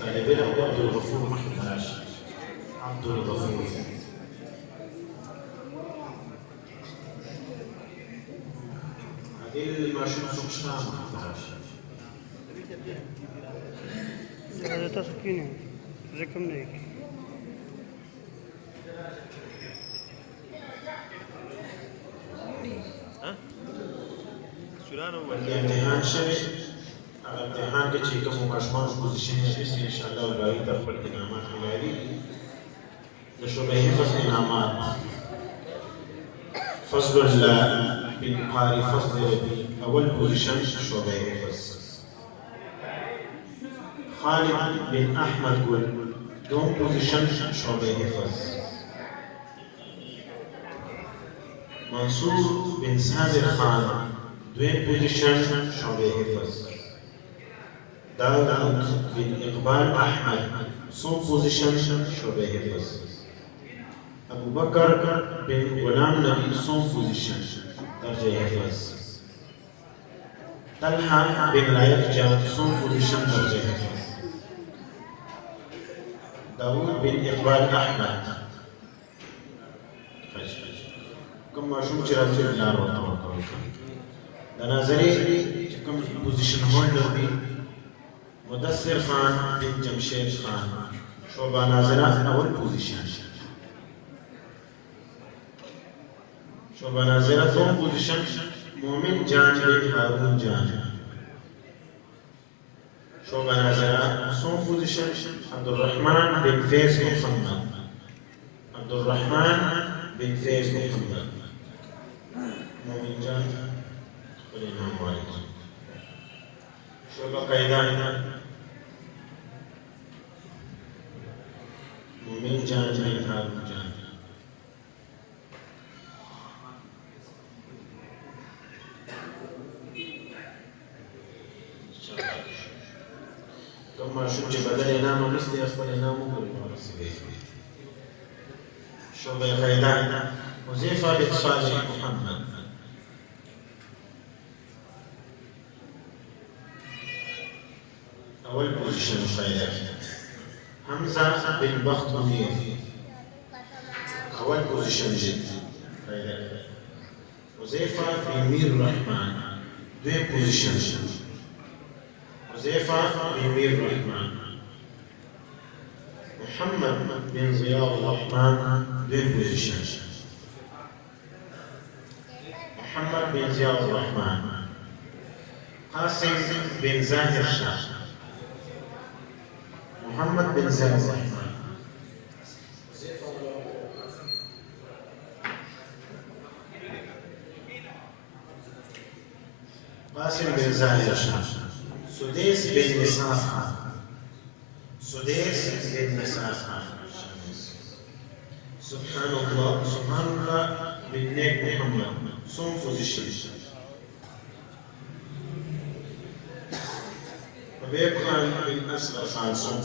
طالبين عبد الغفور محمد راشد. عبد الغفور. هذه الماشين سوقشتها محمد راشد. هذا تسكينه زكم نيك الامتحان شوي على امتحان كي كم ماشمان بوزيشن ان شاء الله وباقي تفضل انعامات ملالي لشبه فصل انعامات فصل بالقاري فصل ربي اول بوزيشن شبه فصل خالد بن احمد قول دوم بوزيشن شبه فصل منصور بن سامر خان دوين بوزيشن شعبه حفظ داود بن إقبال أحمد سون بوزيشن شعبه حفظ أبو بكر بن غلام نبي سون بوزيشن درجة حفظ طلحة بن رايف جان سون بوزيشن درجة حفظ داود بن إقبال أحمد كم ماشوم چرازی لار وطا دنازري كم بوزيشن هولدر دي مدثر خان بن جمشيد خان شعبة ناظرة أول بوزيشن شعبة ناظرة دوم بوزيشن مؤمن جان بن هارون جان شعبة ناظرة سون بوزيشن عبد الرحمن بن فيز محمد عبد الرحمن بن فيز محمد مؤمن جان والإمام مالك شعبة قيدان مؤمن جان بن هارون جان كما شو بدل ينام مثل يخبر ينام شعبة قيدان حذيفة بن صالح محمد أول بوزيشن خير حمزة بن بخت منير أول بوزيشن جد خير حذيفة بن مير الرحمن دوين بوزيشن حذيفة بن مير الرحمن محمد بن ضياء الرحمن دوين بوزيشن محمد بن ضياء الرحمن قاسم بن زاهر شاه محمد بن زاهر الرحمن قاسم بن زاهر شاه سديس بن نسار خان سديس بن نسار خان سبحان الله بن نيك محمد سون بوزيشن حبيب خان بن أسد خان سون